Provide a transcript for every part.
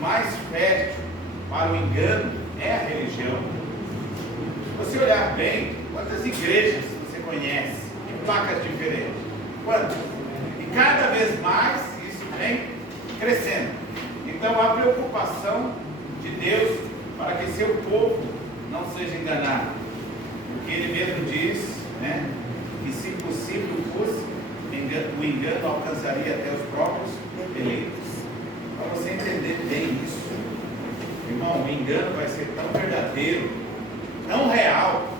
mais fértil para o engano é a religião. Se você olhar bem, quantas igrejas você conhece em placas diferentes? Quantas? E cada vez mais isso vem crescendo. Então a preocupação de Deus para que seu povo não seja enganado. Porque ele mesmo diz, né, que se possível fosse, o engano alcançaria até os próprios eleitos. Para você entender bem isso, irmão, o engano vai ser tão verdadeiro, tão real,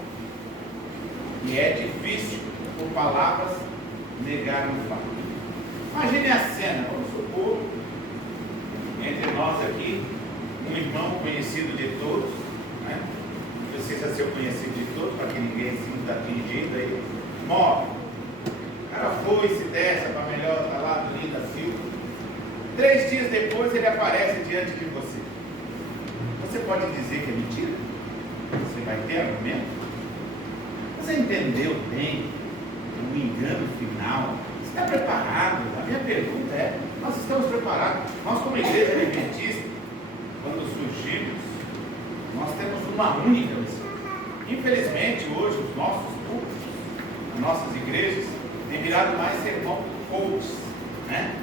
que é difícil, por palavras, negar um fato. Imagine a cena, vamos supor, entre nós aqui, um irmão conhecido de todos, né? Precisa ser conhecido de todos, para que ninguém se sinta atingido aí, morre. O cara foi, se desce para melhor, está lá do Linda Silva. 3 dias depois ele aparece diante de você. Você pode dizer que é mentira? Você vai ter argumento? Você entendeu bem o engano final? Você está preparado? A minha pergunta é, nós estamos preparados? Nós como igreja adventista, quando surgimos, nós temos uma única missão. Infelizmente hoje os nossos cultos, as nossas igrejas, têm virado mais sermão coach, né?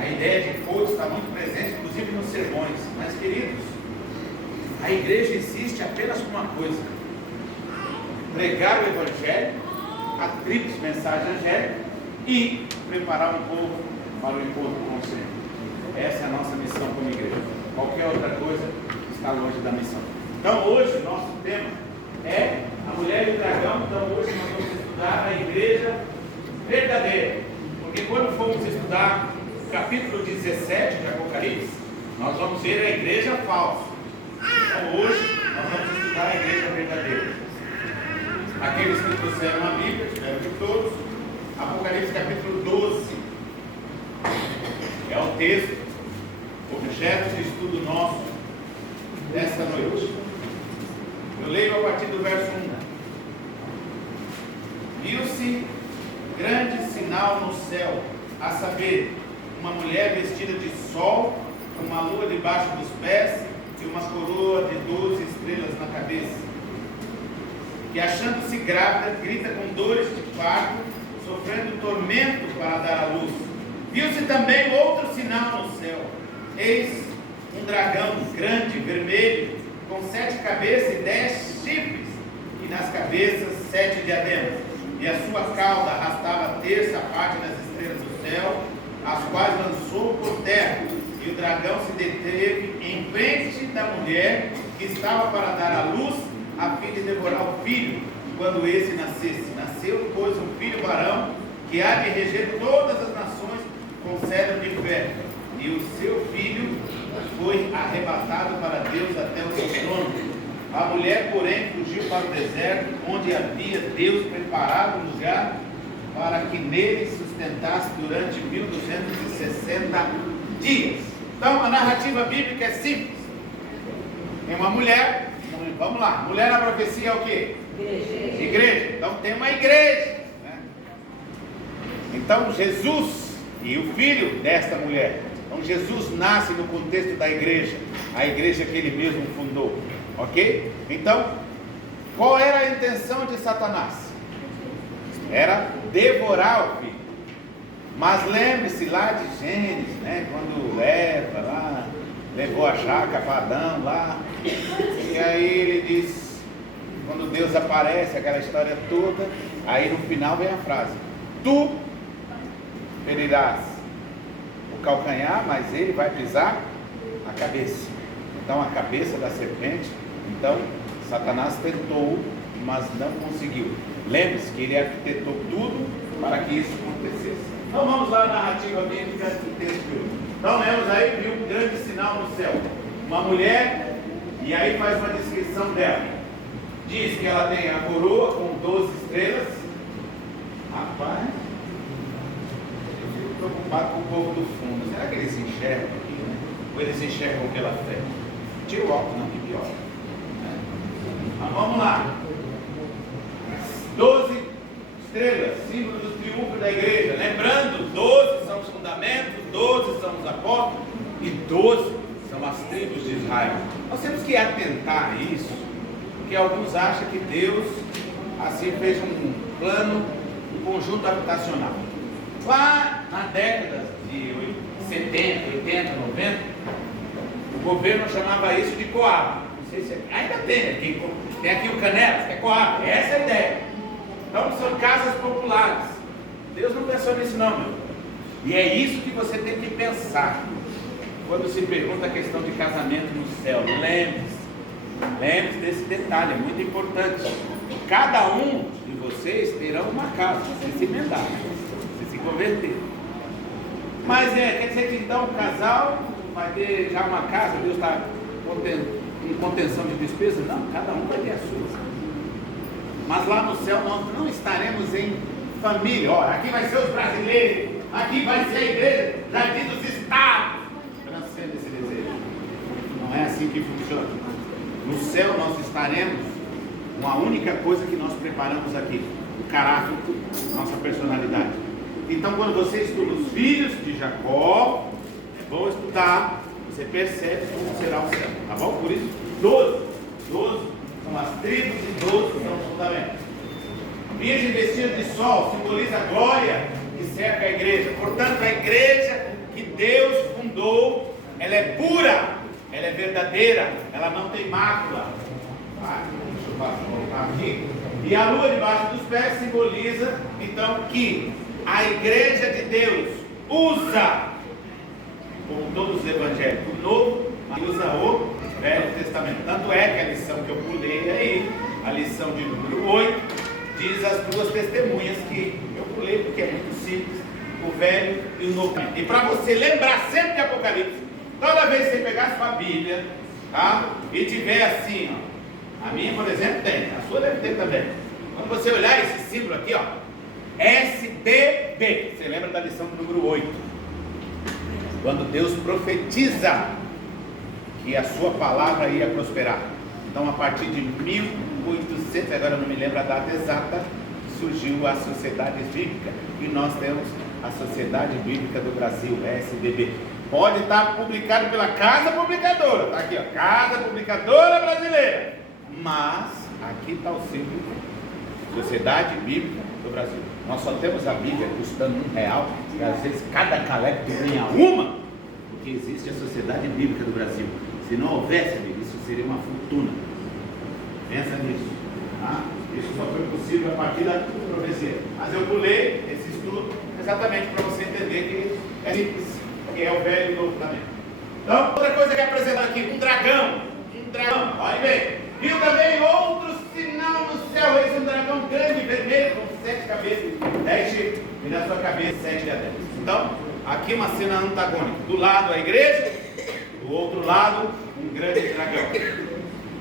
A ideia de coach está muito presente, inclusive nos sermões. Mas queridos, a igreja existe apenas com uma coisa: pregar o Evangelho, a tríplice mensagem angélica e preparar um povo para o encontro com o Senhor. Essa é a nossa missão como igreja. Qualquer outra coisa está longe da missão. Então hoje o nosso tema é a mulher e o dragão. Então hoje nós vamos estudar a igreja verdadeira. Porque quando formos estudar o capítulo 17 de Apocalipse, nós vamos ver a igreja falsa. Então hoje nós vamos estudar a igreja verdadeira. Aqueles que trouxeram a Bíblia, tiveram de todos, Apocalipse capítulo 12 é o texto, objeto de estudo nosso dessa noite. Eu leio a partir do verso 1. Viu-se grande sinal no céu, a saber, uma mulher vestida de sol, com uma lua debaixo dos pés e uma coroa de 12 estrelas na cabeça, que achando-se grávida, grita com dores de parto, sofrendo tormento para dar à luz. Viu-se também outro sinal no céu, eis um dragão grande, vermelho, com 7 cabeças e 10 chifres, e nas cabeças 7 diademas, e a sua cauda arrastava a terça parte das estrelas do céu, as quais lançou por terra, e o dragão se deteve em frente da mulher que estava para dar à luz, a fim de devorar o filho, quando esse nascesse. Nasceu, pois, um filho varão, que há de reger todas as nações com cetro de ferro, e o seu filho foi arrebatado para Deus até o seu trono. A mulher, porém, fugiu para o deserto, onde havia Deus preparado um lugar para que nele sustentasse durante 1260 dias. Então a narrativa bíblica é simples. Tem uma mulher, vamos lá, mulher na profecia é o quê? Igreja. Então tem uma igreja, né? Então Jesus e o filho desta mulher. Então Jesus nasce no contexto da igreja, a igreja que ele mesmo fundou, ok? Então, qual era a intenção de Satanás? Era devorar o filho. Mas lembre-se lá de Gênesis, né? Quando Eva lá levou a jaca para Adão lá, e aí ele diz, quando Deus aparece, aquela história toda, aí no final vem a frase: tu ferirás o calcanhar, mas ele vai pisar a cabeça. Então a cabeça da serpente. Então Satanás tentou, mas não conseguiu. Lembre-se que ele arquitetou tudo para que isso acontecesse. Então vamos lá na narrativa bíblica do texto de hoje. Então lemos aí, viu um grande sinal no céu, uma mulher, e aí faz uma descrição dela. Diz que ela tem a coroa com 12 estrelas. Rapaz, eu fico preocupado com o povo do fundo. Será que eles enxergam aqui, né? Ou eles enxergam pela fé? Tira o óculos, não, que pior. Mas vamos lá. 12 estrelas, símbolo do triunfo da igreja. Lembrando, 12 são os fundamentos, 12 são os apóstolos, e 12 são as tribos de Israel. Nós temos que atentar a isso, porque alguns acham que Deus assim fez um plano, um conjunto habitacional. Lá na década de 70, 80, 90, o governo chamava isso de Coab. Não sei se ainda tem aqui. Tem aqui o Canelas, que é Coab. Essa é a ideia. Então são casas populares. Deus não pensou nisso não, meu. E é isso que você tem que pensar quando se pergunta a questão de casamento no céu. Lembre-se desse detalhe, é muito importante. Cada um de vocês terá uma casa, se emendar, se converter. Mas quer dizer que então o casal vai ter já uma casa, Deus está em contenção de despesas? Não, cada um vai ter a sua. Mas lá no céu nós não estaremos em família. Olha, aqui vai ser os brasileiros, aqui vai ser a igreja, jardim dos estados. Transcende esse desejo. Não é assim que funciona. No céu nós estaremos com a única coisa que nós preparamos aqui: o caráter, nossa personalidade. Então, quando você estuda os filhos de Jacó, é bom estudar, você percebe como será o céu, tá bom? Por isso, 12 são as tribos e 12 são os fundamentos. Virgem vestida de sol simboliza a glória que cerca a igreja. Portanto, a igreja que Deus fundou, ela é pura, ela é verdadeira, ela não tem mácula. Deixa eu voltar aqui. E a lua debaixo dos pés simboliza, então, que a igreja de Deus usa, como todos os evangélicos, o Novo, mas usa o Velho Testamento. Tanto é que a lição que eu pulei aí, a lição de número 8, diz as duas testemunhas que eu pulei porque é muito simples, o Velho e o Novo. E para você lembrar sempre de Apocalipse, toda vez que você pegar sua Bíblia, tá? E tiver assim, ó, a minha, por exemplo, tem, a sua deve ter também. Quando você olhar esse símbolo aqui, ó, SDB, você lembra da lição do número 8? Quando Deus profetiza que a sua palavra ia prosperar. Então, a partir de 1800, agora eu não me lembro a data exata, surgiu a Sociedade Bíblica, e nós temos a Sociedade Bíblica do Brasil, SBB. Pode estar publicado pela Casa Publicadora, está aqui, ó, Casa Publicadora Brasileira, mas aqui está o símbolo, Sociedade Bíblica do Brasil. Nós só temos a Bíblia custando R$1, e às vezes cada calepto ganha uma, porque existe a Sociedade Bíblica do Brasil. Se não houvesse, amigo, isso seria uma fortuna. Pensa nisso, tá? Isso só foi possível a partir da profecia. Mas eu pulei esse estudo exatamente para você entender que é simples, que é o Velho e o Novo também. Então, outra coisa que é apresentada aqui, um dragão, olha bem. Viu também outro sinal no céu, esse é um dragão grande, vermelho, com 7 cabeças, 10 chifres, e na sua cabeça 7 diademas. Então, aqui uma cena antagônica, do lado a igreja, do outro lado um grande dragão.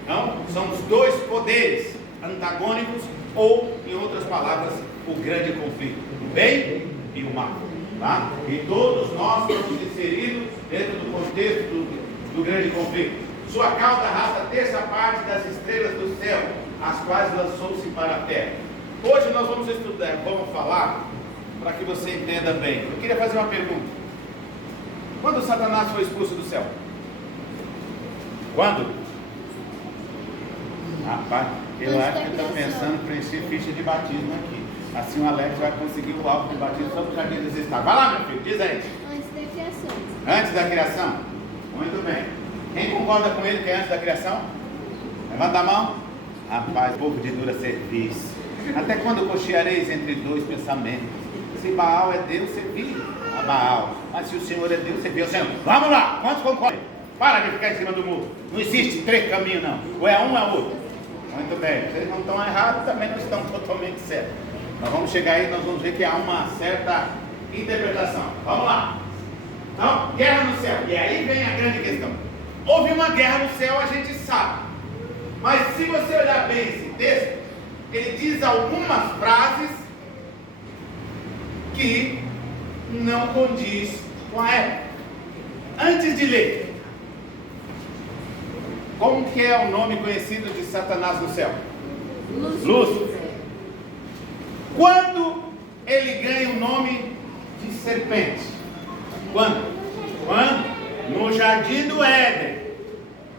Então, são os dois poderes antagônicos, ou, em outras palavras, o grande conflito, o bem e o mal. Tá? E todos nós estamos inseridos dentro do contexto do grande conflito. Sua cauda arrasta a terça parte das estrelas do céu, as quais lançou-se para a terra. Hoje nós vamos estudar, vamos falar, para que você entenda bem. Eu queria fazer uma pergunta. Quando Satanás foi expulso do céu? Quando? Rapaz, eu acho que estou pensando em preencher ficha de batismo aqui. Assim o Alex vai conseguir o alvo de batismo só para o jardim dos estados. Vai lá, meu filho, diz aí. Antes da criação. Antes da criação? Muito bem. Quem concorda com ele que é antes da criação? Levanta a mão. Rapaz, povo de dura serviço. Até quando cocheareis entre dois pensamentos? Se Baal é Deus, servi a Baal. Mas se o Senhor é Deus, servi ao Senhor. Vamos lá, quantos concordam? Para de ficar em cima do muro. Não existe 3 caminhos, não. Ou é um ou é outro. Muito bem. Vocês não estão errados, também não estão totalmente certos. Nós vamos chegar aí, nós vamos ver que há uma certa interpretação. Vamos lá. Então, guerra no céu. E aí vem a grande questão. Houve uma guerra no céu, a gente sabe. Mas se você olhar bem esse texto, ele diz algumas frases que não condiz com a época. Antes de ler, como que é o nome conhecido de Satanás no céu? Lúcifer. Quando ele ganha o nome de serpente? Quando? no jardim do Éden.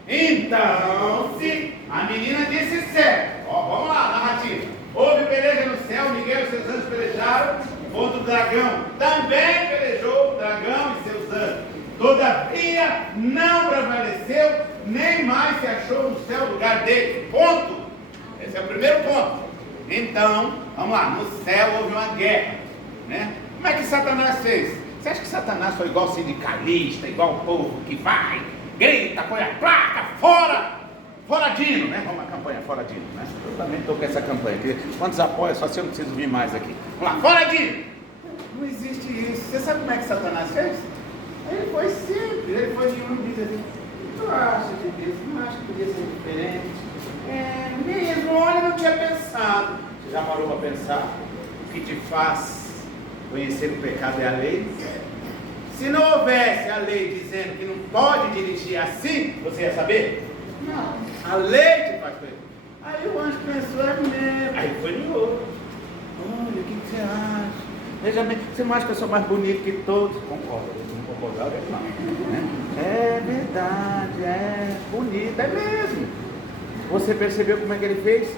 Então, se a menina disse certo, ó, vamos lá, narrativa. Houve peleja no céu, Miguel e seus anjos pelejaram contra o dragão. Também pelejou o dragão e seus anjos. Todavia, não prevaleceu, nem mais se achou no céu lugar dele. Ponto. Esse é o primeiro ponto. Então, vamos lá, no céu houve uma guerra, né? Como é que Satanás fez? Você acha que Satanás foi igual sindicalista, igual o povo que vai, grita, põe a placa, fora Dino, né? Vamos à campanha, fora Dino, né? Eu também estou com essa campanha aqui. Quantos apoiam? Só se eu não preciso vir mais aqui. Vamos lá, fora Dino! Não existe isso. Você sabe como é que Satanás fez? Ele foi simples, ele foi de um e disse assim: tu acha de Deus? Não acha que podia ser diferente? É mesmo, olha, não tinha pensado. Você já parou para pensar? O que te faz conhecer o pecado é a lei? Se não houvesse a lei dizendo que não pode dirigir assim, você ia saber? Não, a lei te faz conhecer. Aí o anjo pensou, é mesmo. Aí foi no outro. Olha, o que você acha? Veja bem, você não acha que eu sou mais bonito que todos? Concordo, não concordava, não. Né? É verdade, é bonito, é mesmo. Você percebeu como é que ele fez?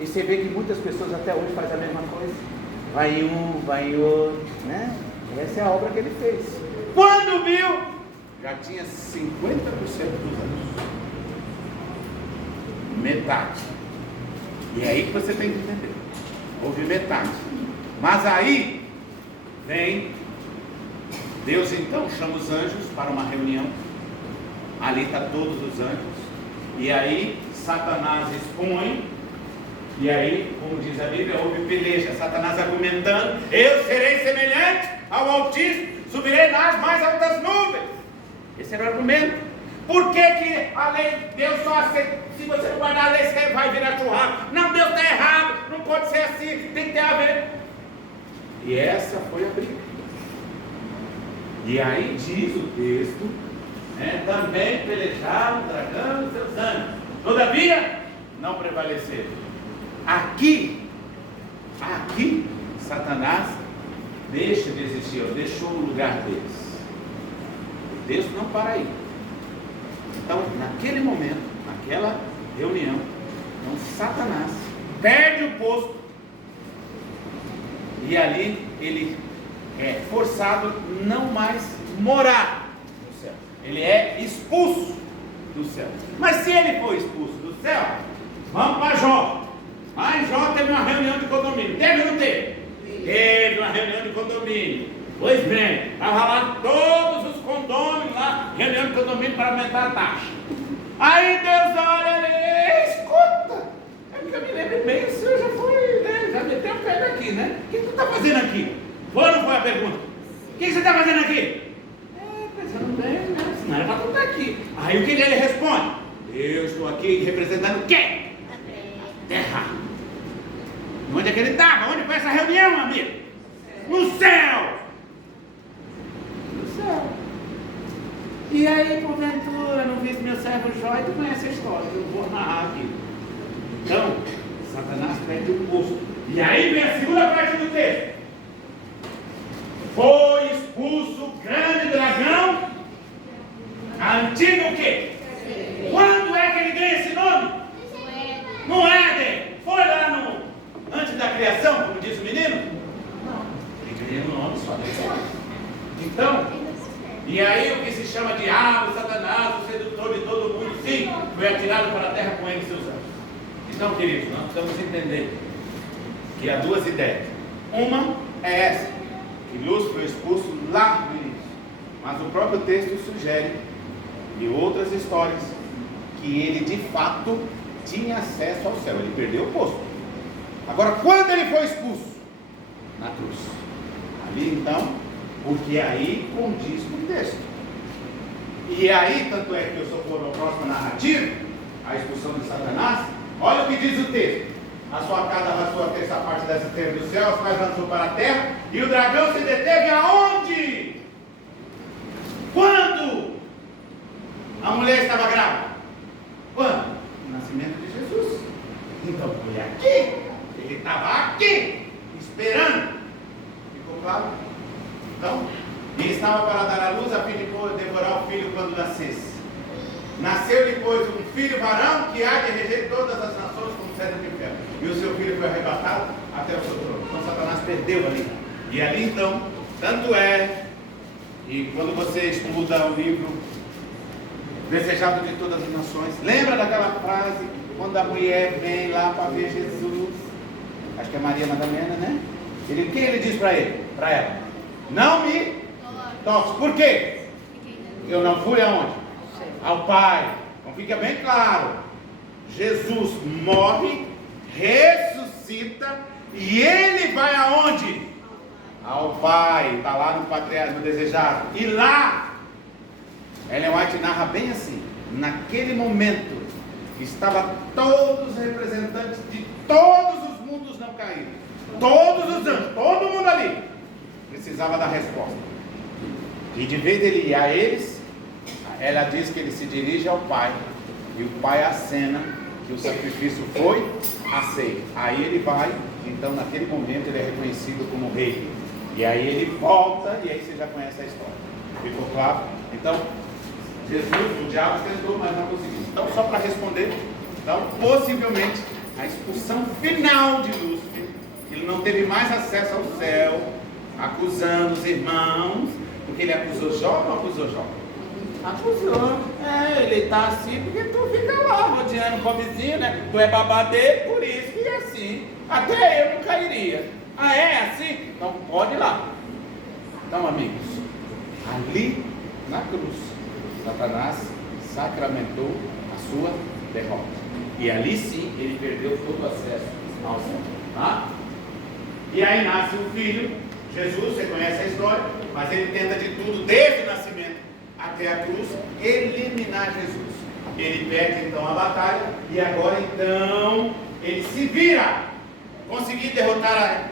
E você vê que muitas pessoas até hoje fazem a mesma coisa. Vai um, vai outro, né? Essa é a obra que ele fez. Quando viu, já tinha 50% dos anos. Metade. E é aí que você tem que entender. Houve metade. Mas aí vem Deus, então chama os anjos para uma reunião. Ali está todos os anjos. E aí Satanás expõe. E aí, como diz a Bíblia, houve peleja. Satanás argumentando: eu serei semelhante ao Altíssimo, subirei nas mais altas nuvens. Esse era o argumento. Por que a lei, Deus só aceita? Se você não guardar a lei, você vai virar churrasco. Não, Deus está errado, não pode ser assim, tem que ter a ver. E essa foi a briga. E aí diz o texto, né, também pelejaram o dragão e seus anjos. Todavia, não prevaleceram. Aqui, Satanás deixa de existir, deixou o lugar deles. Deus não para aí. Então, naquele momento, naquela reunião, então Satanás perde o posto e ali ele é forçado não mais morar no céu. Ele é expulso do céu. Mas se ele for expulso do céu, vamos para Jó. Lá em Jó teve uma reunião de condomínio. Teve ou não teve? Teve uma reunião de condomínio. Pois bem, estava lá todos os condôminos lá, reunião de condomínio para aumentar a taxa. Aí Deus olha ali, escuta. É porque eu me lembro bem, o senhor já foi, né? Já meteu o pé daqui, né? O que você está fazendo aqui? Foi ou não foi a pergunta? O que você está fazendo aqui? Pensando bem, né? Senão era para tu estar aqui. Aí o que ele responde? Eu estou aqui representando o quê? Terra. Onde é que ele estava? Onde foi essa reunião, amigo? No céu! No céu. E aí, porventura, não vi meu servo Jó, e tu conhece a história, eu vou narrar aqui. Então, Satanás perde o posto. E aí vem a segunda parte do texto. Foi expulso o grande dragão, a antiga o quê? Quando é que ele ganha esse nome? No Éden. Foi lá antes da criação, como diz o menino? Não. Ele ganha um nome só depois. Então, e aí o que se chama diabo, Satanás, o sedutor de todo mundo, sim, foi atirado para a terra com ele e seus anjos. Então, queridos, nós precisamos entender que há duas ideias. Uma é essa, que Lúcifer foi expulso lá no início. Mas o próprio texto sugere, e outras histórias, que ele de fato tinha acesso ao céu. Ele perdeu o posto. Agora, quando ele foi expulso? Na cruz. Ali então, porque aí condiz com o texto. E aí, tanto é que eu só for na próxima narrativa, a expulsão de Satanás. Olha o que diz o texto: a sua casa arrastou a terça parte dessa terra do céu, as quais lançou para a terra, e o dragão se deteve aonde? Quando a mulher estava grávida? Quando? No nascimento de Jesus. Então foi aqui. Ele estava aqui, esperando. Ficou claro? Então, e estava para dar à luz a fim de devorar o filho filho quando nascesse. Nasceu depois um filho varão que há de reger todas as nações como cetro de ferro. E o seu filho foi arrebatado até o seu trono. Então Satanás perdeu ali. E ali então, tanto é, e quando você estuda o livro Desejado de Todas as Nações, lembra daquela frase, quando a mulher vem lá para ver Jesus, acho que é Maria Madalena, né? O que ele diz para ela? Não me toques. Por quê? Eu não fui aonde? Ao Pai. Então fica bem claro, Jesus morre, ressuscita e ele vai aonde? Ao Pai. Está lá no Patriarca, no Desejado. E lá Ellen White narra bem assim: naquele momento estava todos os representantes de todos os mundos não caídos, todos os anjos, todo mundo ali precisava da resposta. E de vez dele ir a eles, ela diz que ele se dirige ao Pai, e o Pai acena que o sacrifício foi aceito. Aí ele vai, então naquele momento ele é reconhecido como rei. E aí ele volta, e aí você já conhece a história. Ficou claro? Então, Jesus, o diabo tentou, mas não conseguiu. Então, só para responder, então, possivelmente, a expulsão final de Lúcifer, ele não teve mais acesso ao céu, acusando os irmãos, porque ele acusou Jó ou não acusou Jó? Acusou. Ele está assim porque tu fica lá rodeando o pobrezinho, né? Tu é babadeiro, por isso que é assim. Até eu não cairia. Ah, é assim? Então pode ir lá. Então, amigos, ali na cruz, Satanás sacramentou a sua derrota. E ali sim ele perdeu todo o acesso ao céu. Tá? E aí nasce o filho, Jesus, você conhece a história, mas ele tenta de tudo, desde o nascimento até a cruz, eliminar Jesus. Ele perde então a batalha, e agora então ele se vira. Conseguir derrotar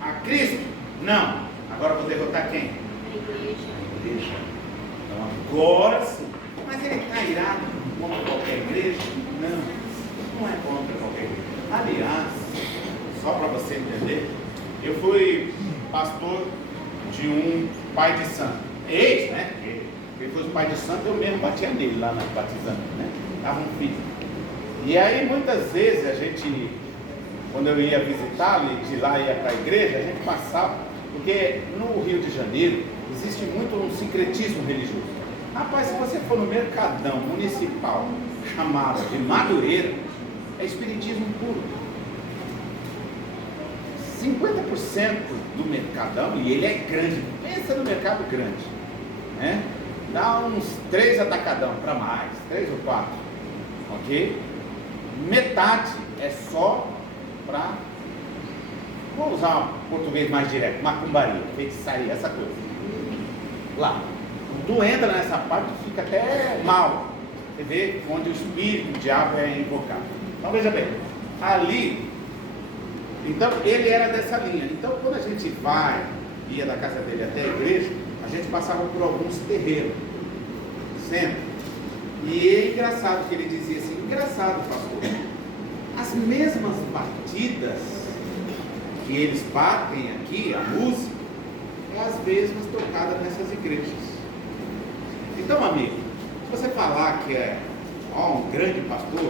a Cristo? Não. Agora vou derrotar quem? A igreja. Então agora sim. Mas ele está irado contra qualquer igreja? Não, não é contra qualquer igreja. Aliás, só para você entender, eu fui pastor de um pai de santo. Ex, né? Ele fosse pai de santo, eu mesmo batia nele lá na batizando, né? Dava um filho. E aí muitas vezes a gente, quando eu ia visitá-lo e de lá ia para a igreja, a gente passava, porque no Rio de Janeiro existe muito um sincretismo religioso. Rapaz, se você for no mercadão municipal chamado de Madureira, é espiritismo puro. 50% do mercadão, e ele é grande, pensa no mercado grande, né? Dá uns 3 atacadão para mais, 3 ou 4, ok? Metade é só para, vou usar um português mais direto, macumbaria, feitiçaria, essa coisa. Lá, tu entra nessa parte, tu fica até mal. Você vê onde o espírito, o diabo é invocado. Então veja bem, ali, então ele era dessa linha. Então quando a gente ia da casa dele até a igreja, a gente passava por alguns terreiros, sempre. E é engraçado que ele dizia assim, engraçado, pastor, as mesmas batidas que eles batem aqui, a música, é as mesmas tocadas nessas igrejas. Então, amigo, se você falar que é um grande pastor,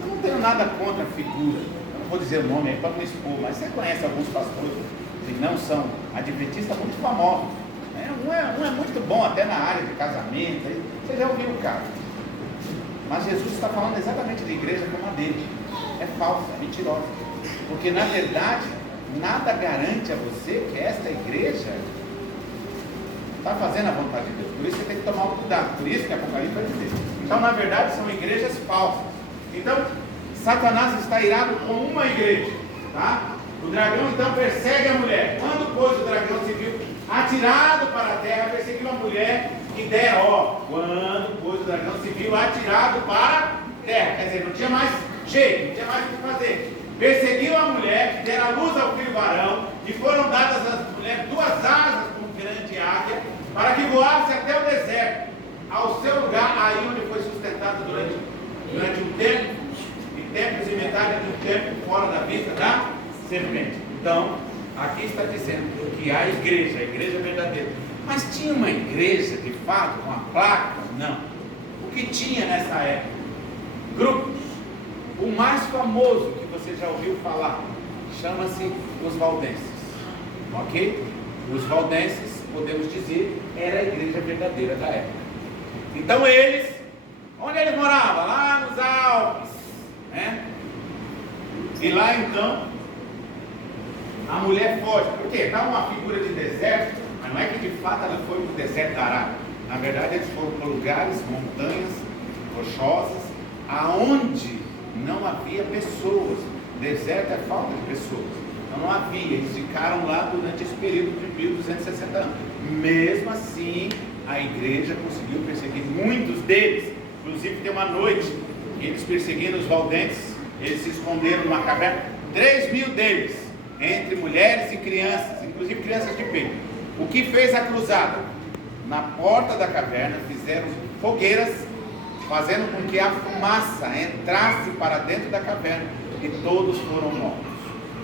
eu não tenho nada contra a figura, eu não vou dizer o nome aí para não expor, mas você conhece alguns pastores que não são adventistas muito famosos, né? Um é muito bom até na área de casamento, você já ouviu o cara. Mas Jesus está falando exatamente da igreja como a dele. É falsa, é mentirosa. Porque na verdade, nada garante a você que esta igreja está fazendo a vontade de Deus. Por isso você tem que tomar um cuidado. Por isso que Apocalipse vai dizer. Então, na verdade, são igrejas falsas. Então, Satanás está irado com uma igreja. Tá? O dragão então persegue a mulher. Quando, pois, o dragão se viu atirado para a terra, perseguiu a mulher que dera, quando, pois, o dragão se viu atirado para a terra. Quer dizer, não tinha mais jeito, não tinha mais o que fazer. Perseguiu a mulher que dera luz ao filho varão, e foram dadas às mulheres 2 asas como grande águia, para que voasse até o deserto, ao seu lugar, aí onde foi sustentado durante um tempo, e tempos e metade de um tempo fora da vista da serpente. Então, aqui está dizendo que a igreja verdadeira, Mas tinha uma igreja, de fato, com uma placa? Não. O que tinha nessa época? Grupos. O mais famoso que você já ouviu falar chama-se os valdenses. Ok? Os valdenses, podemos dizer, era a igreja verdadeira da época. Então eles, onde eles moravam? Lá nos Alpes, né? E lá então a mulher foge, porque dá uma figura de deserto, mas não é que de fato ela foi para o deserto da Arábia. Na verdade eles foram para lugares, montanhas rochosas, aonde não havia pessoas. Deserto é falta de pessoas, então não havia. Eles ficaram lá durante esse período de 1260 anos. Mesmo assim, a igreja conseguiu perseguir muitos deles. Inclusive tem uma noite que eles perseguiram os valdenses, eles se esconderam numa caverna, 3.000 deles, entre mulheres e crianças, inclusive crianças de peito. O que fez a cruzada? Na porta da caverna fizeram fogueiras, fazendo com que a fumaça entrasse para dentro da caverna, e todos foram mortos,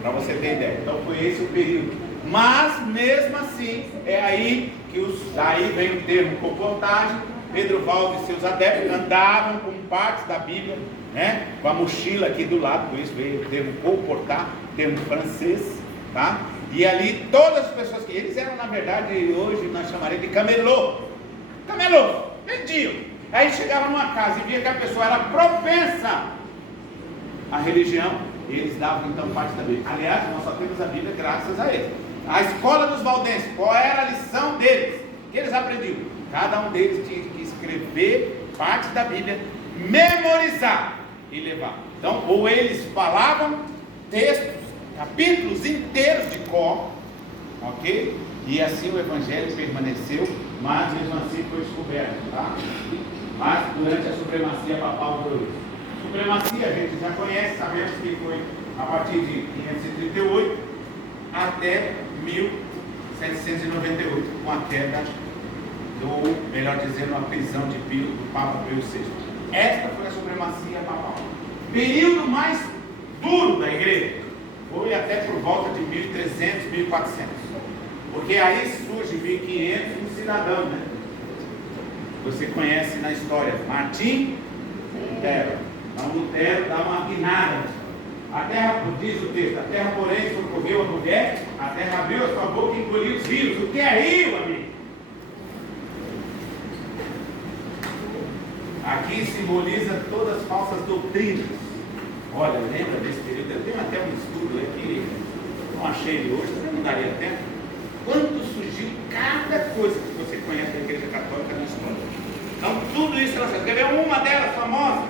para você ter ideia. Então foi esse o período. Mas mesmo assim, é aí que daí vem o termo comportagem. Pedro Valdo e seus adeptos andavam com partes da Bíblia, né, com a mochila aqui do lado, por isso veio o termo comportar, termo francês, tá? E ali todas as pessoas que eles eram, na verdade, hoje nós chamaremos de camelô, vendiam. Aí chegava numa casa e via que a pessoa era propensa à religião, eles davam então parte da Bíblia. Aliás, nós só temos a Bíblia graças a eles. A escola dos valdenses, qual era a lição deles? Que eles aprendiam? Cada um deles tinha que escrever parte da Bíblia, memorizar e levar. Então, ou eles falavam textos, capítulos inteiros de cor, ok? E assim o Evangelho permaneceu, mas mesmo assim foi descoberto, tá? Mas durante a supremacia papal foi isso. Supremacia a gente já conhece, sabemos que foi a partir de 538 até 1798, com a queda melhor dizendo, a prisão de Pio, do Papa Pio VI. Esta foi a supremacia papal. Período mais duro da igreja foi até por volta de 1300, 1400, porque aí surge 1500 um cidadão, né? Você conhece na história, Martim Lutero. Então Lutero dá uma guinada. A terra, diz o texto, a terra porém socorreu a mulher, a terra abriu a sua boca e engoliu os rios. O que é rio, amigo? Aqui simboliza todas as falsas doutrinas. Olha, lembra desse período? Eu tenho até um estudo aqui, não achei ele hoje, também não daria tempo. Quanto surgiu cada coisa que você conhece da Igreja Católica na história. Então, tudo isso ela sabe. Quer ver uma delas famosa?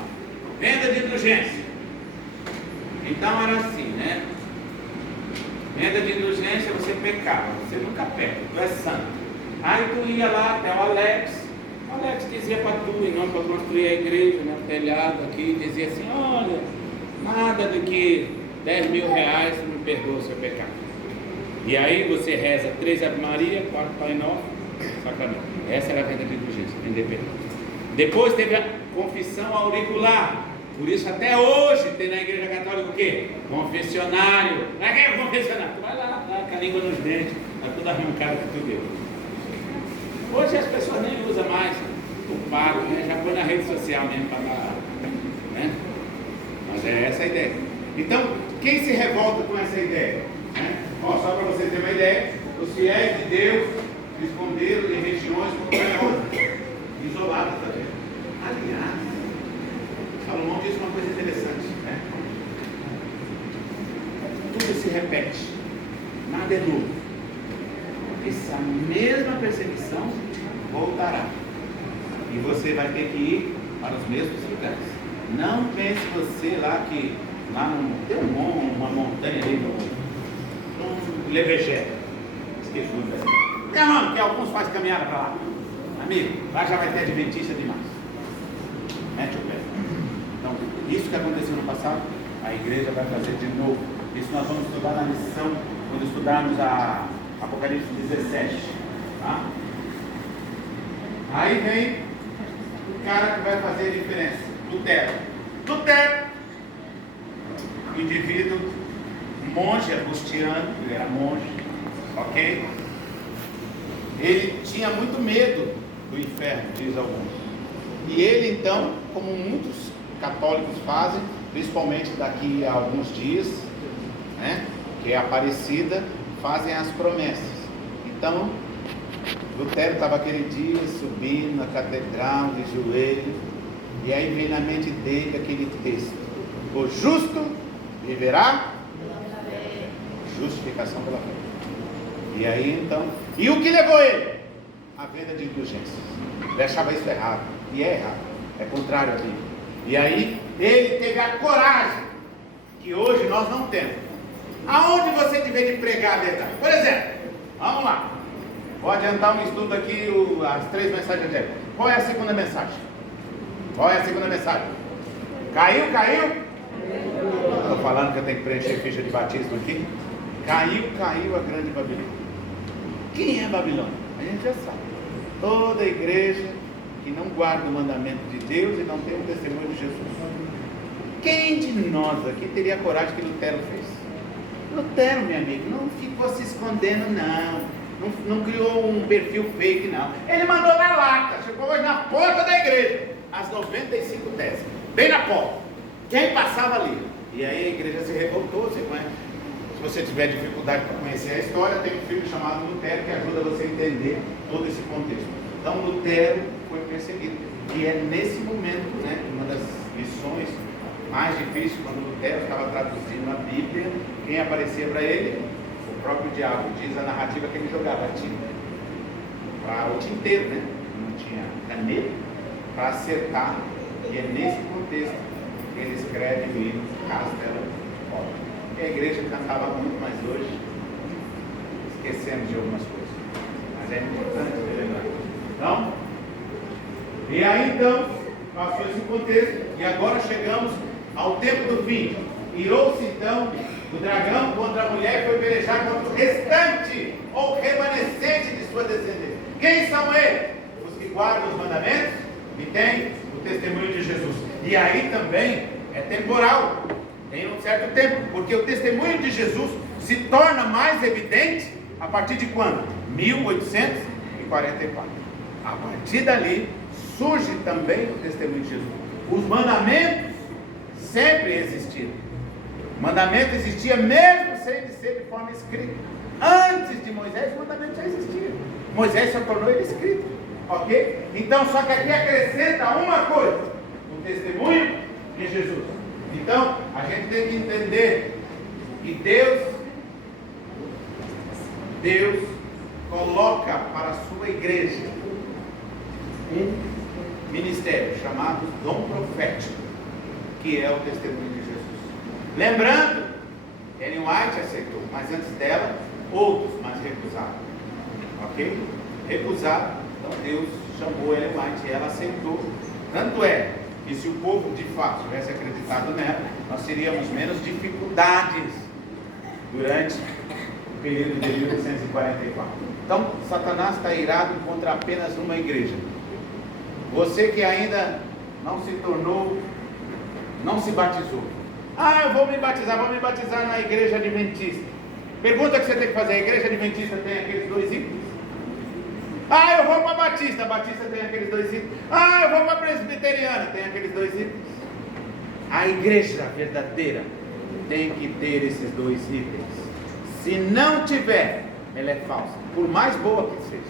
Venda de indulgência. Então era assim, né? Venda de indulgência, você pecava, você nunca peca, tu é santo. Aí tu ia lá até o Alex dizia para tu, em nome para construir a igreja, né, telhado aqui, dizia assim: olha, nada do que 10 mil reais me perdoa o seu pecado. E aí você reza 3 Ave Maria, 4 Pai Nosso, sacramento. Essa era a venda de indulgência, independente. Depois teve a confissão auricular. Por isso até hoje tem na igreja católica o quê? Confessionário. Para que é o confessionário? Tu vai lá, tá com a língua nos dentes, tá tudo arrancado que tu deu. Hoje as pessoas nem usam mais o pago, né? Já põe na rede social mesmo para dar, né? Mas é essa a ideia. Então, quem se revolta com essa ideia? Né? Ó, só para você ter uma ideia, os fiéis de Deus se esconderam em regiões montanhosas, isoladas da terra. Aliás, Salomão disse uma coisa interessante, né? Tudo se repete, nada é novo. Essa mesma perseguição voltará. E você vai ter que ir para os mesmos lugares. Não pense você lá que lá no, tem uma montanha ali no Lebegé. Esqueci o nome. Não, que alguns fazem caminhada para lá. Amigo, lá já vai ter adventista demais. Mete o pé. Então, isso que aconteceu no passado, a igreja vai fazer de novo. Isso nós vamos estudar na lição, quando estudarmos a Apocalipse 17, tá? Aí vem o cara que vai fazer a diferença, Lutero, indivíduo, monge agustiano, ele era monge, ok? ele tinha muito medo do inferno, diz alguns. E ele então, como muitos católicos fazem, principalmente daqui a alguns dias, né, que é a Aparecida, fazem as promessas. Então, Lutero estava aquele dia subindo na catedral de joelho, e aí vem na mente dele aquele texto: o justo viverá pela fé. Justificação pela fé. E aí então, e o que levou ele? A venda de indulgências. Ele achava isso errado, e é errado, é contrário à Bíblia. E aí ele teve a coragem que hoje nós não temos. Aonde você tiver de pregar a verdade? Por exemplo, vamos lá, vou adiantar um estudo aqui, as 3 mensagens angélicas. Qual é a segunda mensagem? Qual é a segunda mensagem? Caiu? Estou falando que eu tenho que preencher ficha de batismo aqui. Caiu a grande Babilônia. Quem é Babilônia? A gente já sabe. Toda igreja que não guarda o mandamento de Deus e não tem o testemunho de Jesus. Quem de nós aqui teria a coragem que Lutero fez? Lutero, meu amigo, não ficou se escondendo, não criou um perfil fake, não. Ele mandou na lata, chegou hoje na porta da igreja, as 95 teses, bem na porta. Quem passava ali? E aí a igreja se revoltou. Você conhece? Se você tiver dificuldade para conhecer a história, tem um filme chamado Lutero que ajuda você a entender todo esse contexto. Então Lutero foi perseguido, e é nesse momento, né, uma das lições mais difíceis, quando Lutero estava traduzindo a Bíblia, quem aparecia para ele? O próprio diabo. Diz a narrativa que ele jogava tinta para o tinteiro, né? Não tinha caneta para acertar, e é nesse contexto que ele escreve o livro Castelo Forte. A igreja cantava muito, mas hoje esquecemos de algumas coisas, mas é importante lembrar. Então, e aí então passou esse contexto, e agora chegamos ao tempo do fim. Irou-se então o dragão contra a mulher e foi pelejar contra o restante ou remanescente de sua descendência. Quem são eles? Os que guardam os mandamentos e têm o testemunho de Jesus. E aí também é temporal, tem um certo tempo, porque o testemunho de Jesus se torna mais evidente a partir de quando? 1844. A partir dali surge também o testemunho de Jesus. Os mandamentos sempre existiram. O mandamento existia mesmo sem ser de forma escrita. Antes de Moisés, o mandamento já existia. Moisés só tornou ele escrito. Ok? Então, só que aqui acrescenta uma coisa: o testemunho de Jesus. Então, a gente tem que entender que Deus coloca para a sua igreja um ministério chamado dom profético, que é o testemunho de Jesus. Lembrando, Ellen White aceitou, mas antes dela, outros, mas recusaram. Ok? Recusaram. Então Deus chamou Ellen White e ela aceitou. Tanto é que se o povo de fato tivesse acreditado nela, nós teríamos menos dificuldades durante o período de 1844. Então, Satanás está irado contra apenas uma igreja. Você que ainda não se tornou, não se batizou. Eu vou me batizar na igreja adventista. Pergunta que você tem que fazer: a igreja adventista tem aqueles 2 ícones? Eu vou para a Batista tem aqueles 2 ícones. Eu vou para a Presbiteriana, tem aqueles 2 ícones. A igreja verdadeira tem que ter esses 2 itens. Se não tiver, ela é falsa, por mais boa que seja.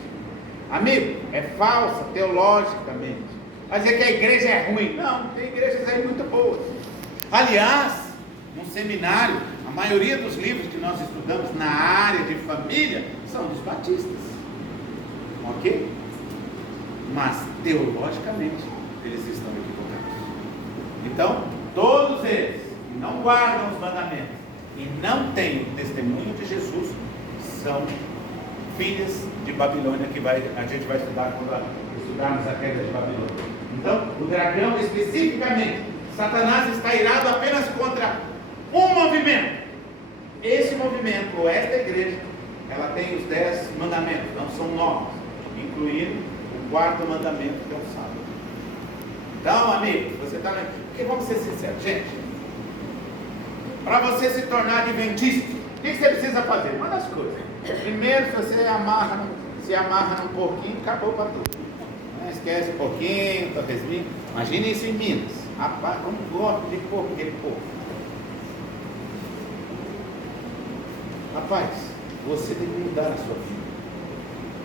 Amigo, é falsa teologicamente. Vai dizer que a igreja é ruim. Não, tem igrejas aí muito boas. Aliás, no seminário, a maioria dos livros que nós estudamos na área de família são dos batistas. Ok? Mas teologicamente eles estão equivocados. Então, todos eles que não guardam os mandamentos e não têm o testemunho de Jesus são filhas de Babilônia, que a gente vai estudar quando estudarmos a queda de Babilônia. Então, o dragão especificamente, Satanás está irado apenas contra um movimento. Esse movimento, ou esta igreja, ela tem os 10 mandamentos, não são 9, incluindo o 4º mandamento, que é o sábado. Então, amigo, você está lendo. Porque vamos ser sinceros, gente. Para você se tornar adventista, o que você precisa fazer? Uma das coisas. Primeiro, se você amarra, se amarra num porquinho, acabou para tudo. Esquece um pouquinho, torresminho. Imagina isso em Minas. Rapaz, como gosta de porco, aquele porco. Rapaz, você tem que mudar a sua vida.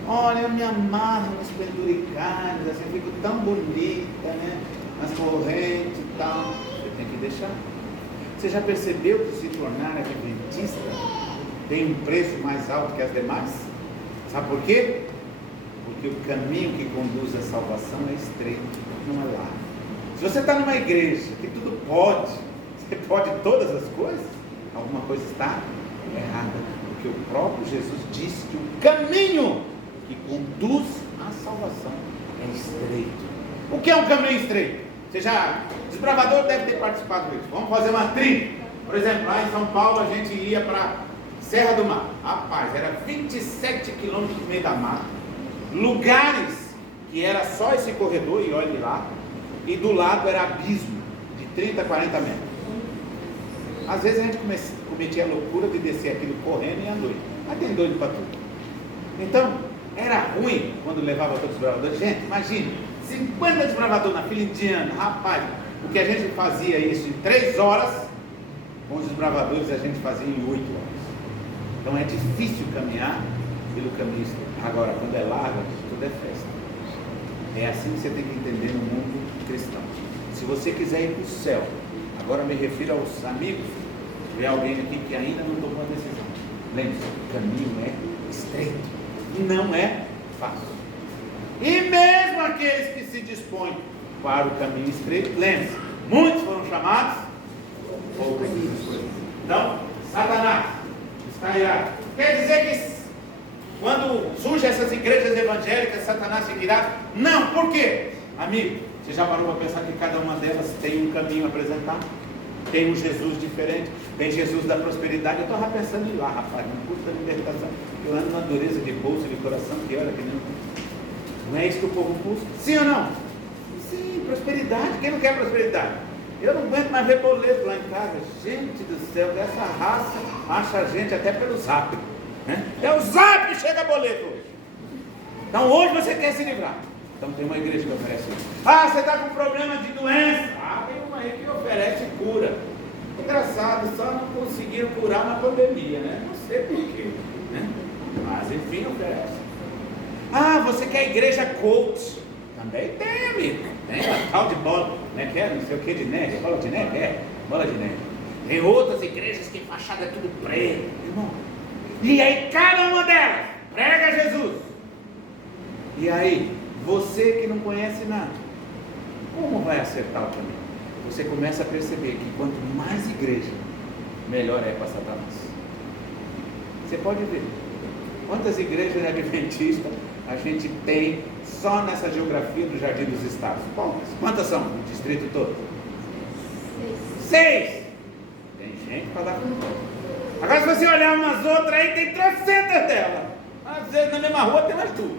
Olha, eu me amarro nos penduricários, assim, eu fico tão bonita, né? Nas correntes e tal. Você tem que deixar. Você já percebeu que se tornar adventista tem um preço mais alto que as demais? Sabe por quê? Porque o caminho que conduz à salvação é estreito, não é largo. Se você está numa igreja que tudo pode, você pode todas as coisas, alguma coisa está errada. Porque o próprio Jesus disse que o caminho que conduz à salvação é estreito. O que é um caminho estreito? Você já, desbravador deve ter participado disso. Vamos fazer uma trilha. Por exemplo, lá em São Paulo a gente ia para Serra do Mar. Rapaz, era 27 quilômetros no meio da mata. Lugares que era só esse corredor, e olhe lá, e do lado era abismo de 30, 40 metros. Às vezes a gente cometia a loucura de descer aquilo correndo e à noite. Mas tem doido para tudo. Então, era ruim quando levava todos os desbravadores. Gente, imagine, 50 desbravadores na fila indiana. Rapaz, o que a gente fazia isso em 3 horas, com os desbravadores a gente fazia em 8 horas. Então é difícil caminhar pelo caminho estreito. Agora, quando é largo, tudo é festa. É assim que você tem que entender no mundo cristão. Se você quiser ir para o céu, agora me refiro aos amigos, se tiver alguém aqui que ainda não tomou a decisão, lembre-se, o caminho é estreito e não é fácil. E mesmo aqueles que se dispõem para o caminho estreito, lembre-se, muitos foram chamados, poucos foram escolhidos. Então, Satanás está irado. Quer dizer que quando surgem essas igrejas evangélicas, Satanás fica irado? Não, por quê? Amigo, você já parou para pensar que cada uma delas tem um caminho a apresentar? Tem um Jesus diferente, tem Jesus da prosperidade. Eu estava pensando em ir lá, rapaz, no curso da libertação, eu ando numa dureza de bolso e de coração, que olha que não é isso que o povo busca? Sim ou não? Sim, prosperidade. Quem não quer prosperidade? Eu não aguento mais ver boleto lá em casa. Gente do céu, dessa raça acha a gente até pelo zap, né? É o zap que chega boleto hoje. Então hoje você quer se livrar. Então tem uma igreja que oferece isso. Ah, você está com problema de doença. Ah, tem uma aí que oferece cura. Engraçado, só não conseguiram curar na pandemia, né? Não sei porquê, né? Mas enfim, oferece. Ah, você quer igreja coach? Também tem, amigo. Tem uma tal de bola, né? Que é não sei o que de neve. Bola de neve? É, bola de neve. Tem outras igrejas que fachada é tudo preto, irmão. E aí cada uma delas prega Jesus. E aí, você que não conhece nada, como vai acertar o caminho? Você começa a perceber que quanto mais igreja, melhor é para Satanás. Você pode ver quantas igrejas adventistas a gente tem só nessa geografia do Jardim dos Estados. Quantas são no distrito todo? 6. Tem gente para dar conta. Agora se você olhar umas outras aí, tem 300 delas. Às vezes na mesma rua tem mais tudo.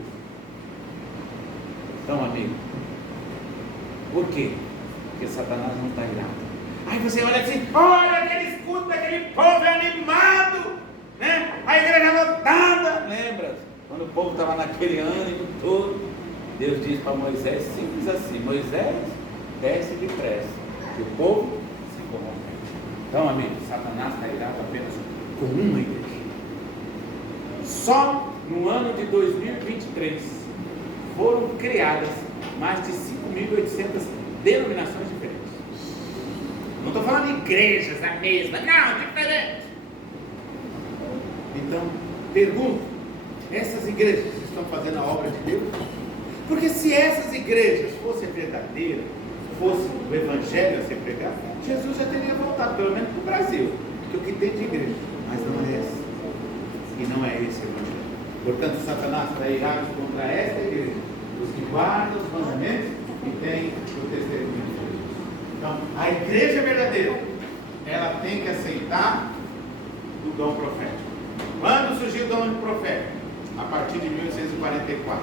Então, amigo, por quê? Porque Satanás não está irado. Aí você olha assim, olha aquele escudo daquele povo é animado, né? A igreja lotada. Lembra? Quando o povo estava naquele ânimo todo, Deus diz para Moisés, simples assim, Moisés, desce depressa, que o povo se corrompe. Então, amigo, Satanás está irado apenas com uma igreja. Só no ano de 2023 foram criadas mais de 5.800 denominações diferentes. Não estou falando de igrejas a mesma, não, diferente. Então, pergunto, essas igrejas estão fazendo a obra de Deus? Porque se essas igrejas fossem verdadeiras, fosse o evangelho a ser pregado, Jesus já teria voltado, pelo menos para o Brasil, porque o que tem de igreja, mas não é essa, e não é esse evangelho. Portanto, Satanás está irado contra esta igreja, os que guardam os mandamentos e têm o testemunho de Jesus. Então, a igreja verdadeira, ela tem que aceitar o dom profético. Quando surgiu o dom profético? A partir de 1844.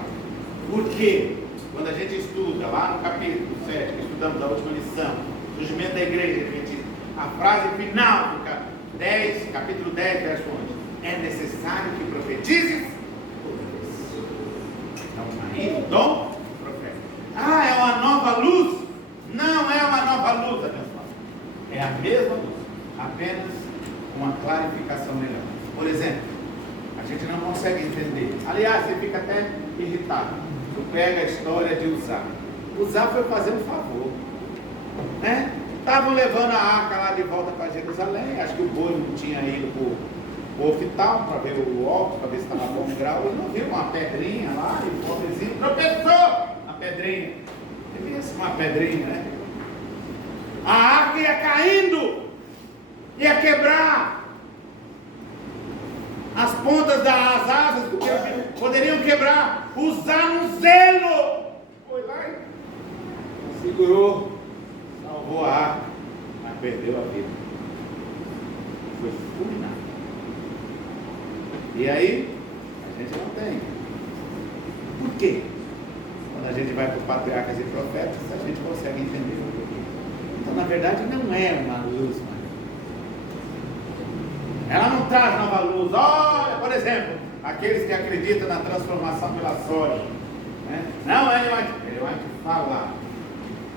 Por quê? Quando a gente estuda lá no capítulo 7, que estudamos a última lição, surgimento da igreja adventista, a frase final do capítulo 10, verso 11, é necessário que profetizes. Aí, o dom profético. Ah, é uma nova luz? Não é uma nova luz, abençoado. É a mesma luz, apenas uma clarificação melhor. Por exemplo, a gente não consegue entender. Aliás, você fica até irritado. Tu pega a história de Uzá. Uzá foi fazer um favor, né? Estavam levando a arca lá de volta para Jerusalém. Acho que o boi não tinha ido para o hospital para ver o óculos, para ver se estava bom o grau. Ele não viu uma pedrinha lá e o pobrezinho tropeçou na pedrinha. Ele disse uma pedrinha, né? A arca ia caindo, ia quebrar. As pontas das asas poderiam quebrar. Usar um zelo. Foi lá e segurou, salvou a arca, mas perdeu a vida. Foi fulminado. E aí, a gente não tem. Por quê? Quando a gente vai para os patriarcas e profetas, a gente consegue entender o porquê. Então, na verdade, não é uma luz, mas ela não traz nova luz. Olha, por exemplo, aqueles que acreditam na transformação pela soja, né? Não, ele vai te falar.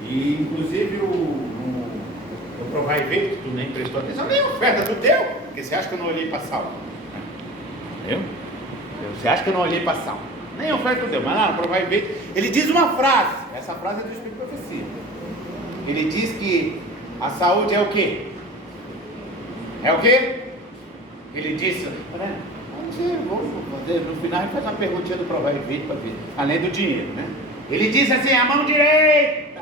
E inclusive o Provai e Ver, que tu nem prestou atenção, nem oferta tu deu, porque você acha que eu não olhei para sal. Entendeu? Você acha que eu não olhei para sal. Nem oferta tu deu, mas lá no Provai e Ver, ele diz uma frase. Essa frase é do Espírito de Profecia. Ele diz que a saúde é o quê? É o quê? Ele disse, vamos fazer, no final ele faz uma perguntinha do Provérbio 20 para ver, além do dinheiro, né? Ele disse assim, a mão direita.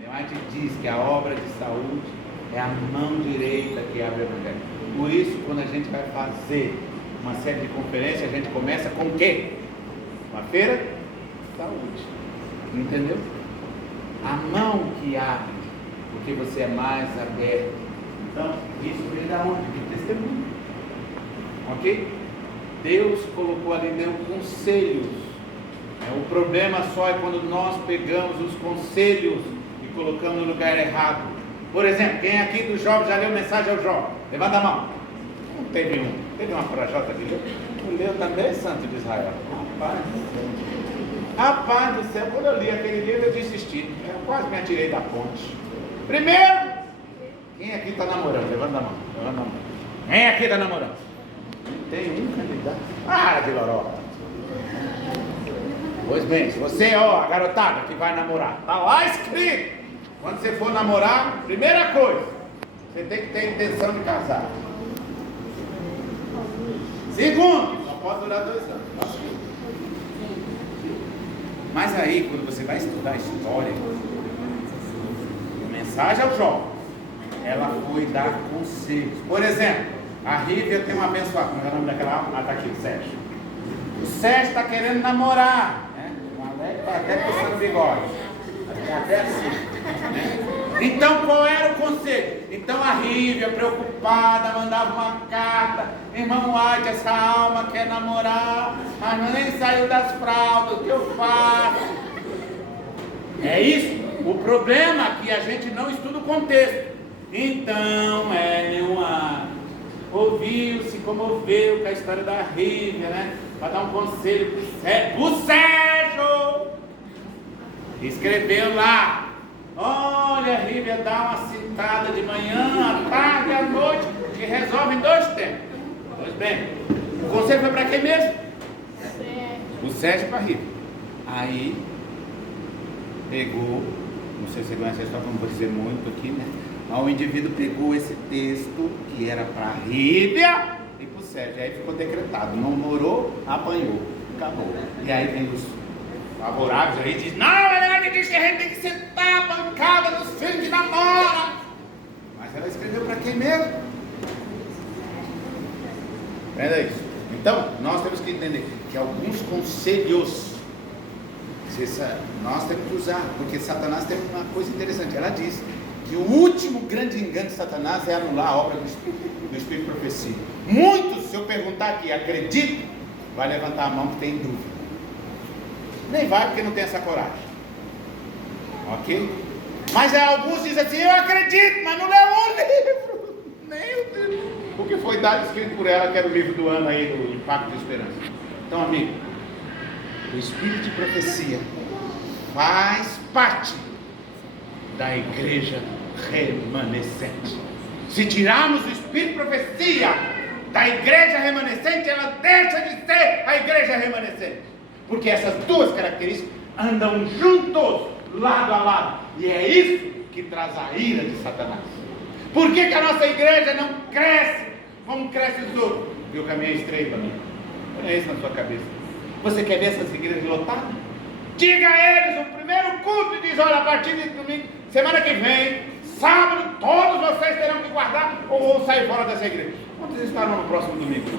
Ele diz que a obra de saúde é a mão direita que abre o evangelho. Por isso, quando a gente vai fazer uma série de conferências, a gente começa com o quê? Uma feira de saúde. Entendeu? A mão que abre, porque você é mais aberto. Então, isso vem da onde? De testemunho. Ok? Deus colocou ali, deu conselhos. O problema só é quando nós pegamos os conselhos e colocamos no lugar errado. Por exemplo, quem aqui dos jovens já leu mensagem ao jovem? Levanta a mão. Não teve um. Teve uma projota que leu. Tu leu também, Santo de Israel? Rapaz do céu. Rapaz do céu, quando eu li aquele livro eu desisti. Eu quase me atirei da ponte. Primeiro, quem aqui está namorando? Levanta a mão. Levanta a mão. Quem aqui está namorando? Tem um candidato. Para de lorota. Pois bem, se você, a garotada que vai namorar, está lá escrito. Quando você for namorar, primeira coisa, você tem que ter intenção de casar. Segundo, só pode durar 2 anos. Mas aí, quando você vai estudar a história, a mensagem ao jovem, ela foi dar conselhos. Por exemplo, a Rívia tem uma abençoada, como é o nome daquela? Ah, está aqui, o Sérgio. O Sérgio está querendo namorar, né? Está até puxando bigode. Até assim. Né? Então, qual era o conselho? Então, a Rívia, preocupada, mandava uma carta. Irmão White, essa alma quer namorar, mas nem saiu das fraldas, o que eu faço? É isso. O problema é que a gente não estuda o contexto. Então, ouviu-se, comoveu com a história da Rívia, né? Para dar um conselho para o Sérgio. Escreveu lá: olha, a Rívia dá uma citada de manhã, à tarde e à noite, que resolve em 2 tempos. Pois bem, o conselho foi para quem mesmo? O Sérgio para a Rívia. Aí, pegou, não sei se você conhece a história, não vou dizer muito aqui, né? O indivíduo pegou esse texto que era para a Rívia e para o Sérgio. Aí ficou decretado, não morou, apanhou, acabou. E aí vem os favoráveis aí e diz: não, ela diz que a gente tem que sentar a bancada dos filhos de namora. Mas ela escreveu para quem mesmo? Entenda isso. Então, nós temos que entender que alguns conselhos nós temos que usar, porque Satanás tem uma coisa interessante. Ela diz que o último grande engano de Satanás é anular a obra do Espírito de Profecia. Muitos, se eu perguntar aqui, acreditam, vai levantar a mão que tem dúvida. Nem vai porque não tem essa coragem. Ok? Mas alguns dizem assim: eu acredito, mas não leu o livro. Nem o livro. O que foi dado escrito por ela, que era o livro do ano aí, do Impacto de Esperança. Então, amigo, O espírito de profecia faz parte da igreja remanescente. Se tirarmos o espírito de profecia da igreja remanescente, ela deixa de ser a igreja remanescente. Porque essas duas características andam juntos, lado a lado. E é isso que traz a ira de Satanás. Por que a nossa igreja não cresce como cresce os outros? Porque o caminho é estreito, amigo. Olha isso na sua cabeça. Você quer ver essas igrejas lotadas? Diga a eles o primeiro culto e diz: olha, a partir de domingo, semana que vem, sábado, todos vocês terão que guardar ou vão sair fora dessa igreja. Quantos estarão no próximo domingo?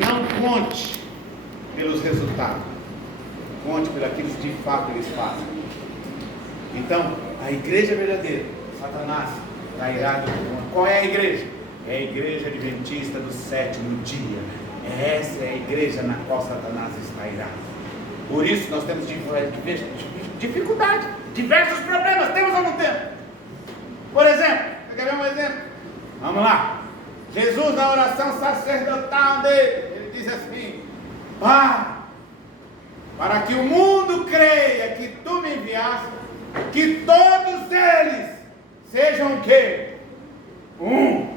Não conte pelos resultados, conte pelo que de fato eles fazem. Então, a igreja verdadeira, Satanás está irado. Qual é a igreja? É a igreja adventista do sétimo dia. Essa é a igreja na qual Satanás está irado. Por isso nós temos dificuldade, diversos problemas. Temos ou não temos? Por exemplo, você quer ver um exemplo? Vamos lá. Jesus, na oração sacerdotal dele, ele diz assim: Pai, para que o mundo creia que tu me enviaste, que todos eles sejam o quê? Um.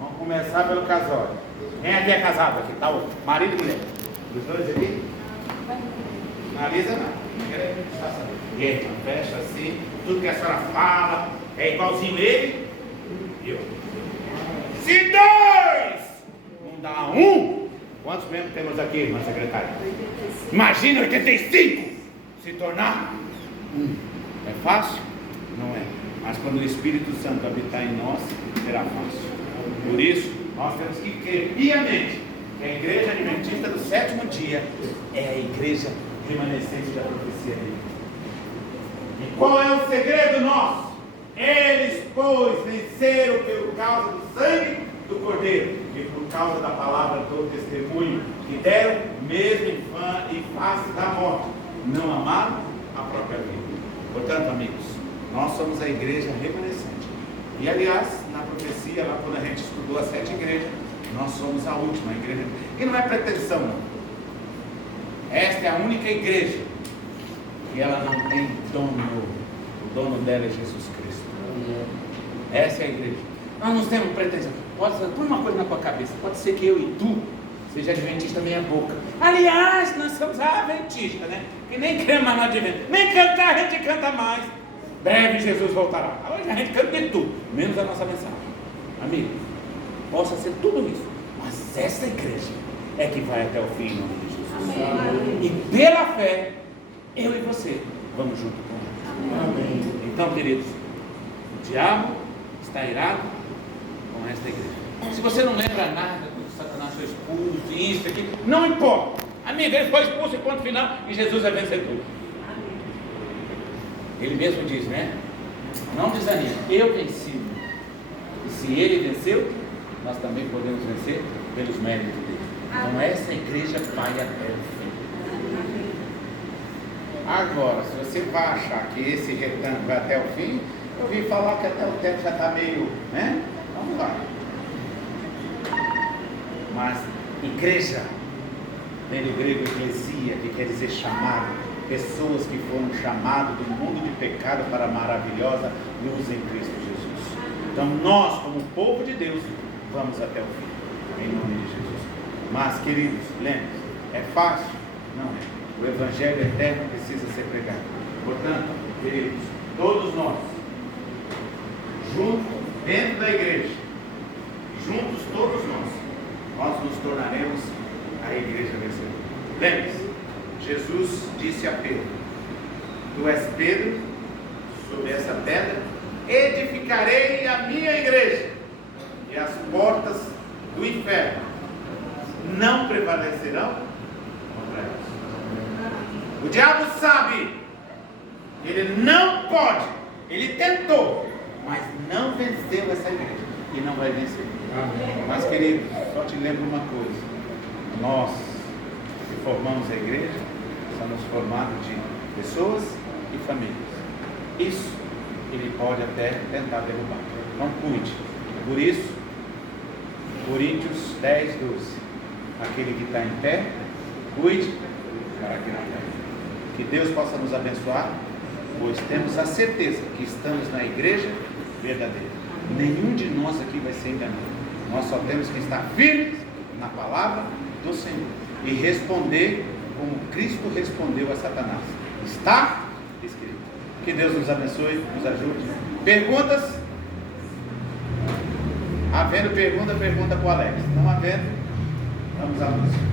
Vamos começar pelo casório. Quem aqui é casado? Aqui está o marido e mulher. Os dois aqui? Analisa não. E aí, então, fecha assim. Tudo que a senhora fala é igualzinho ele e eu. Se dois não dá um, quantos membros temos aqui, irmã secretária? Imagina 85 se tornar um. É fácil? Não é. Mas quando o Espírito Santo habitar em nós, será fácil. Por isso, nós temos que crer piamente que a igreja adventista do sétimo dia é a igreja remanescente da profecia dele. E qual é o segredo nosso? Eles, pois, venceram por causa do sangue do Cordeiro e por causa da palavra do testemunho, que deram mesmo em face da morte, não amaram a própria vida. Portanto, amigos, nós somos a igreja remanescente. E aliás, na profecia, lá quando a gente estudou as 7 igrejas, nós somos a última igreja. E não é pretensão, não. Esta é a única igreja que ela não tem dono. O dono dela é Jesus Cristo. Essa é a igreja. Nós não temos pretensão. Põe uma coisa na tua cabeça. Pode ser que eu e tu seja adventista meia boca. Aliás, nós somos adventistas, né? Que nem cremos mais no advento. Nem cantar a gente canta mais. Breve Jesus voltará. Hoje a gente canta de tudo, menos a nossa mensagem. Amigo, possa ser tudo isso, mas essa igreja é que vai até o fim em nome de Jesus. Amém. E pela fé, eu e você vamos junto com ele. Amém. Então, queridos, o diabo está irado com esta igreja. Se você não lembra nada quando Satanás foi expulso, isso, aqui, não importa. Amigo, ele foi expulso e ponto final, e Jesus é vencedor. Ele mesmo diz, né? Não desanime, eu venci. E se ele venceu, nós também podemos vencer pelos méritos dele. Então essa igreja vai até o fim. Agora, se você vai achar que esse retângulo vai até o fim, eu ouvi falar que até o teto já está meio, né? Vamos lá. Mas igreja, vem do grego eclesia, que quer dizer chamado. Pessoas que foram chamadas do mundo de pecado para a maravilhosa luz em Cristo Jesus. Então nós, como povo de Deus, vamos até o fim, em nome de Jesus. Mas, queridos, lembre-se, é fácil? Não é. O Evangelho eterno precisa ser pregado. Portanto, queridos, todos nós, juntos, dentro da igreja, juntos todos nós nos tornaremos a igreja vencedora. Lembre-se, Jesus disse a Pedro: tu és Pedro, sobre essa pedra edificarei a minha igreja, e as portas do inferno não prevalecerão contra elas. O diabo sabe, ele não pode, ele tentou, mas não venceu essa igreja, e não vai vencer. Mas, querido, só te lembro uma coisa: nós que formamos a igreja somos formados de pessoas e famílias. Isso ele pode até tentar derrubar. Então cuide. Por isso, Coríntios 10, 12. Aquele que está em pé, cuide para aqui na terra. Que Deus possa nos abençoar, pois temos a certeza que estamos na igreja verdadeira. Nenhum de nós aqui vai ser enganado. Nós só temos que estar firmes na palavra do Senhor e responder como Cristo respondeu a Satanás. Está escrito. Que Deus nos abençoe, nos ajude. Perguntas? Havendo pergunta, pergunta para o Alex. Não havendo, vamos à música.